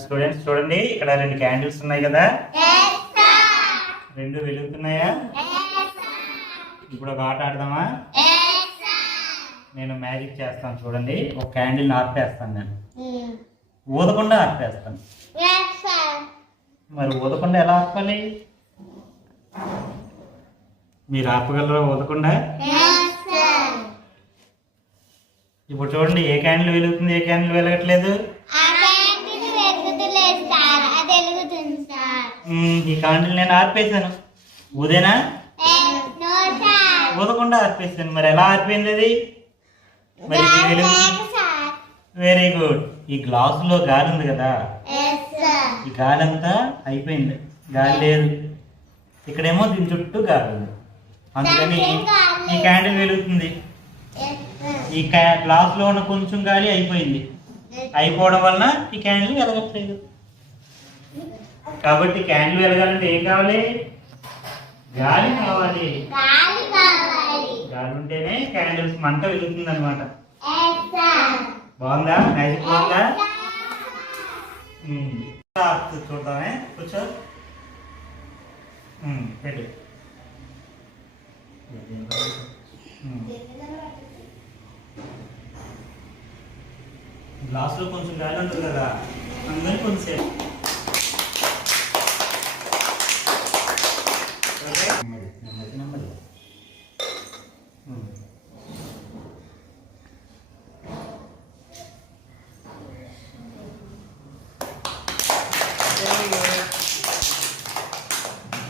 Students చూడండి ఇక్కడ రెండు క్యాండిల్స్ ఉన్నాయి కదా? రెండు వెలుగుతున్నాయా? ఇప్పుడు ఒక ఆట ఆడదామా? నేను మ్యాజిక్ చేస్తాను చూడండి. ఒక క్యాండిల్ ఆర్పేస్తాను నేను. ఊదకుండా ఆర్పేస్తాను. మరి ఊదకుండా ఎలా ఆర్పాలి? మీరు ఆపగలరా ఊదకుండా? ఇప్పుడు చూడండి ఏ క్యాండిల్ వెలుగుతుంది ఏ క్యాండిల్ వెలగట్లేదు? ఈ క్యాండిల్ నేను ఆర్పేశాను. ఊదేనా ఊదకుండా ఆర్పేశాను. మరి ఎలా ఆర్పోయింది అది? మరి వెరీ గుడ్ ఈ గ్లాసులో గాలి ఉంది కదా? ఈ గాలి అంతా అయిపోయింది. గాలి లేదు. ఇక్కడేమో దీని చుట్టూ గాలి ఉంది. అందుకని ఈ క్యాండిల్ వెలుగుతుంది. ఈ క్యా- గ్లాస్లో ఉన్న కొంచెం గాలి అయిపోయింది. అయిపోవడం వలన ఈ క్యాండిల్ వెలగట్లేదు. కాబట్టి క్యాండిల్ వెలగాలంటే ఏం కావాలి? గాలి కావాలి. గాలి ఉంటేనే క్యాండిల్స్ మంట వెలుగుతుంది అనమాట బాగుందా? మ్యాజిక్ బాగుందా. చూద్దామే. కూర్చో. పెట్టు. గ్లాసులో కొంచెం గాలి ఉంటుంది కదా? అందుకని కొంచెం నెమ్మది నెమ్మది నెమ్మది